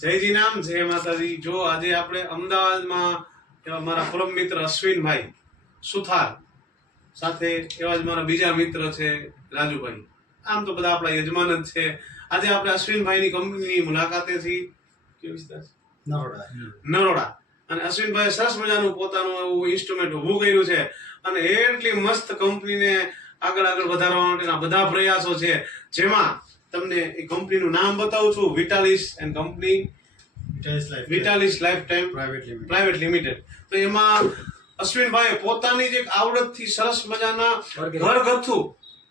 જયજી નામ જય માતાજી. જો આજે આપણે અમદાવાદમાં એવા મારા પરમ મિત્ર અશ્વિનભાઈ સુથાર સાથે એવા જ મારા બીજા મિત્ર છે રાજુભાઈ. આમ તો બધા આપણા યજમાન જ છે. આજે આપણે અશ્વિનભાઈની કંપનીની મુલાકાતે છીએ. નરોડા. નરોડા. અને અશ્વિનભાઈ સરસ મજાનું પોતાનું એવું ઇન્સ્ટ્રુમેન્ટ ઊભું કર્યું છે. અને એટલી મસ્ત કંપનીને આગળ આગળ વધારવા માટેના બધા પ્રયાસો છે. જેમાં તમને એ કંપનીનું નામ બતાવું છું Vitalis and company Vitalis life time private limited private limited તો એમાં અશ્વિનભાઈ પોતાની જે એક આવડતથી સરસ મજાના ઘરગથ્થુ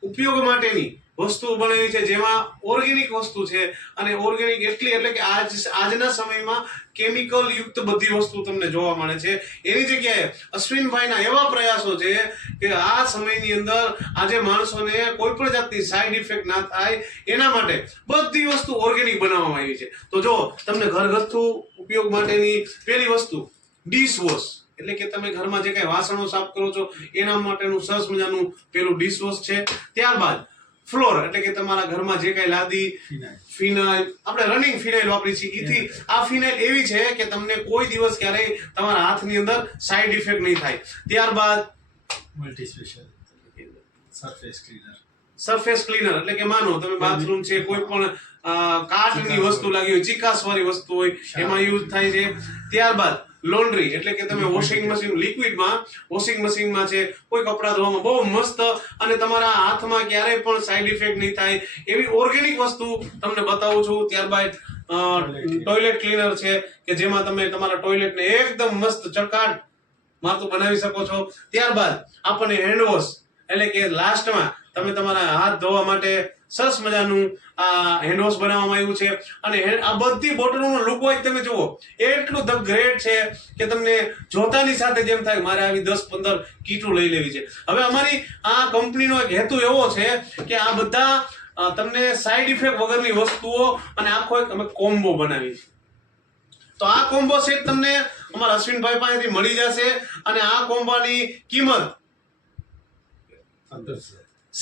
ઉપયોગ માટેની વસ્તુઓ બનાવી છે જેમાં ઓર્ગેનિક વસ્તુ છે અને ઓર્ગેનિક એટલી એટલે કે આજ આજના સમયમાં કેમિકલ યુક્ત બધી વસ્તુ તમને જોવા મળે છે. એની જગ્યાએ અશ્વિનભાઈના એવા પ્રયાસો છે કે આ સમયની અંદર આજે માણસોને કોઈ પણ જાતની સાઈડ ઇફેક્ટ ના થાય એના માટે બધી વસ્તુ ઓર્ગેનિક બનાવવામાં આવી છે. તો જો તમને ઘરગથ્થુ ઉપયોગ માટેની પહેલી વસ્તુ ડીશ વોશ એટલે કે તમે ઘરમાં જે કઈ વાસણો સાફ કરો છો એના માટેનું સરસ મજાનું પેલું ડીશ વોશ છે. ત્યારબાદ ફ્લોર એટલે કે તમારા ઘરમાં જે કઈ લાદી ફિનાઇલ. આપણે રનિંગ ફિનાઇલ વાપરી છે એથી આ ફિનાઇલ એવી છે કે તમને કોઈ દિવસ ક્યારેય તમારા હાથની અંદર સાઈડ ઇફેક્ટ નહીં થાય. ત્યારબાદ multi special surface cleaner surface cleaner એટલે કે માનો તમે બાથરૂમ છે કોઈ પણ કાચની વસ્તુ લાગી હોય ચીકાસવાળી વસ્તુ હોય એમાં યુઝ થાય છે. ત્યારબાદ લોન્ડ્રી એટલે કે તમે વોશિંગ મશીન લિક્વિડમાં વોશિંગ મશીનમાં છે કોઈ કપડાં ધોવામાં બહુ મસ્ત અને તમારા હાથમાં ક્યારેય પણ સાઈડ ઇફેક્ટ નહીં થાય. એવી ઓર્ગેનિક વસ્તુ તમને બતાવું છું ત્યારબાદ ટોયલેટ ક્લીનર છે કે જેમાં તમે તમારા ટોયલેટને એકદમ મસ્ત ચકાટ મારતું બનાવી શકો છો. ત્યારબાદ આપણને હેન્ડ વોશ એટલે કે લાસ્ટમાં તમે તમારા હાથ ધોવા માટે સરસ મજાનું આ હેન્ડવોશ બનાવવામાં આવ્યું છે. અને આ બધી બોટલોનો લુક વાઇઝ તમે જુઓ, એટલું ધ ગ્રેટ છે કે તમને જોતાની સાથે જેમ થાય મારે આવી દસ પંદર કીટું લઈ લેવી છે. હવે અમારી આ કંપનીનો એક હેતુ એવો છે કે આ બધા તમને સાઈડ ઇફેક્ટ વગરની વસ્તુઓ અને આખો એક અમે કોમ્બો બનાવી છે તો આ કોમ્બો સેટ તમને અમારા અશ્વિનભાઈ પાસેથી મળી જશે અને આ કોમ્બાની કિંમત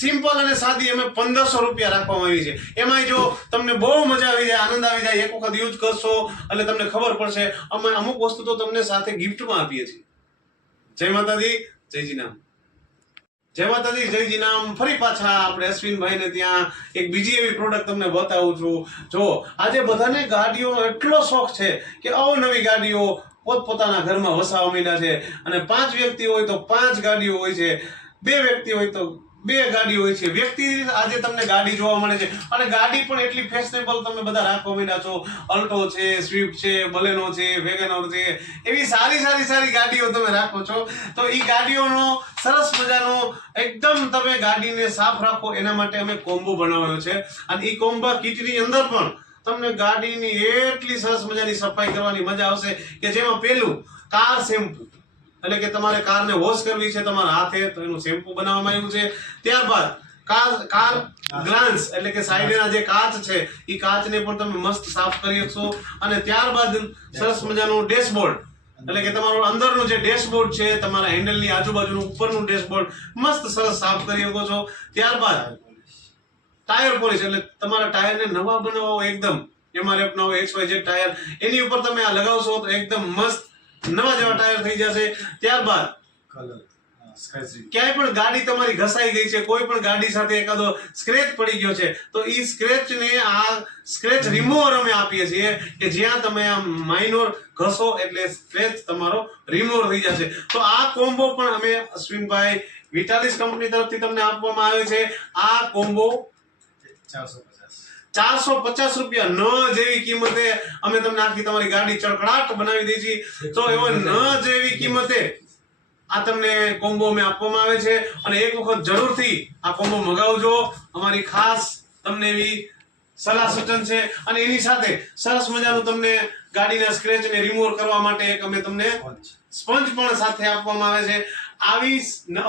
સિમ્પલ અને સાદી અમે પંદરસો રૂપિયા રાખવામાં આવી છે. એમાં જો તમને બહુ મજા આવી જાય, આનંદ આવી જાય, એક વખત યુઝ કરશો, એટલે તમને ખબર પડશે, અમે અમુક વસ્તુ તો તમને સાથે ગિફ્ટમાં આપીએ છીએ. જય માતાજી જયજી નામ જય માતાજી જયજી નામ ફરી પાછા આપણે અશ્વિનભાઈને ત્યાં એક બીજી એવી પ્રોડક્ટ તમને બતાવું છું. જો, આજે બધાને ગાડીઓનો એટલો શોખ છે કે અવનવી ગાડીઓ પોતપોતાના ઘરમાં વસાવા માંડ્યા છે. અને પાંચ વ્યક્તિ હોય તો પાંચ ગાડીઓ હોય છે. બે વ્યક્તિ હોય તો બે ગાડી હોય છે. વ્યક્તિ આજે તમને ગાડી જોવા મળે છે. અને ગાડી પણ એટલી ફેશનેબલ તમે બધા રાખવા માંડ્યા છો. અલ્ટો છે, સ્વિફ્ટ છે, બલેનો છે, વેગેનર છે. એવી સારી સારી સારી ગાડીઓ તમે રાખો છો. તો એ ગાડીઓનો સરસ મજાનો એકદમ તમે ગાડીને સાફ રાખો. એના માટે અમે કોમ્બો બનાવ્યો છે. અને એ કોમ્બા કીટની અંદર પણ તમને ગાડીની એટલી સરસ મજાની સફાઈ કરવાની મજા આવશે કે જેમાં પેલું કાર શેમ્પુ. એટલે કે તમારે કારને વોશ કરવી છે, તમારા હાથે તો એનું શેમ્પુ બનાવવામાં આવ્યું છે. ત્યારબાદ કાર કાર ગ્લાન્સ, એટલે કે સાઈડના જે કાચ છે એ કાચને પણ તમે મસ્ત સાફ કરી શકશો. અને ત્યારબાદ સરસ મજાનું ડેશબોર્ડ, એટલે કે તમારું અંદરનું જે ડેશબોર્ડ છે, તમારા હેન્ડલની આજુબાજુનું ઉપરનું ડેશબોર્ડ મસ્ત સરસ સાફ કરી શકો છો. ત્યારબાદ ટાયર પોલિશ, એટલે તમારા ટાયરને નવા બનાવો એકદમ. એમઆરએફ નવો એક્સ વાય જે ટાયર, એની ઉપર તમે આ લગાવશો તો એકદમ મસ્ત નવા જેવા ટાયર થઈ જશે. ત્યારબાદ કલર. ક્યાંય પણ ગાડી તમારી ઘસાઈ ગઈ છે કોઈ પણ ગાડી સાથે એકાદો સ્ક્રેચ પડી ગયો છે તો એ સ્ક્રેચને આ સ્ક્રેચ રિમૂવર અમે આપીએ છીએ કે જ્યાં તમે આ માઇનોર ઘસો એટલે સ્ક્રેચ તમારો રિમૂવર થઈ જશે. તો આ કોમ્બો પણ અમે અશ્વિનભાઈ વિટાલિસ કંપની તરફથી તમને આપવામાં આવે છે. આ કોમ્બો ચારસો ચારસો પચાસ રૂપિયા ન જેવી કિંમતે અમે તમને આખી તમારી ગાડી ચળકડાટ બનાવી દઈ છીએ. તો એવો ન જેવી કિંમતે આ તમને કોમ્બો અમે આપવામાં આવે છે. અને એક વખત જરૂરથી આ કોમ્બો મગાવજો. અમારી ખાસ તમને એવી સલાહ સૂચન છે. અને એની સાથે સરસ મજાનું તમને ગાડીના સ્ક્રેચને રિમૂવ કરવા માટે એક અમે તમને સ્પંજ. પણ સાથે આપવામાં આવે છે. આવી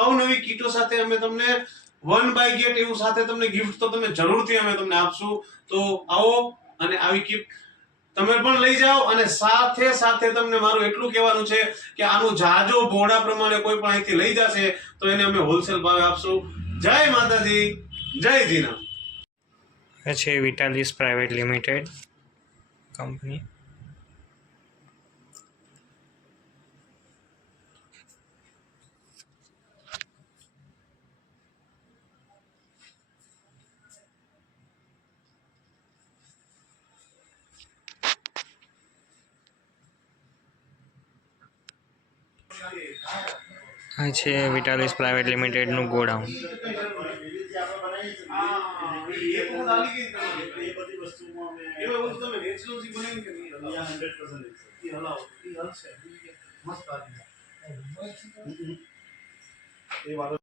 અવનવી કીટો સાથે અમે તમને વન બાય ગેટ એવું સાથે તમને ગિફ્ટ તો તમે જરૂરથી અમે તમને આપશું. તો આવો અને આવી ગિફ્ટ તમે પણ લઈ જાઓ અને સાથે સાથે તમને મારું એટલું કહેવાનું છે કે આનું જાજો ભોળા પ્રમાણે કોઈ પણ અહીંથી લઈ જશે તો એને અમે હોલસેલ ભાવે આપશું. જય માતાજી, જય જીના છે વિટાલિસ પ્રાઇવેટ લિમિટેડ કંપની આ છે વિટાલિસ પ્રાઇવેટ લિમિટેડનું ગોડાઉન. આ,